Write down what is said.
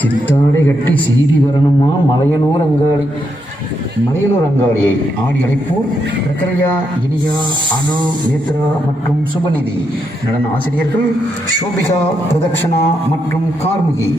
சித்தாடை கட்டி சீறி வரணுமா மலையனூர் அங்காளி. மலையனூர் அங்காளியை ஆடி அழைப்போர் பிரகரையா, இனியா, அனு, நேத்ரா மற்றும் சுபநிதி. நடன ஆசிரியர்கள் ஷோபிகா, பிரதக்ஷனா மற்றும் கார்முகி.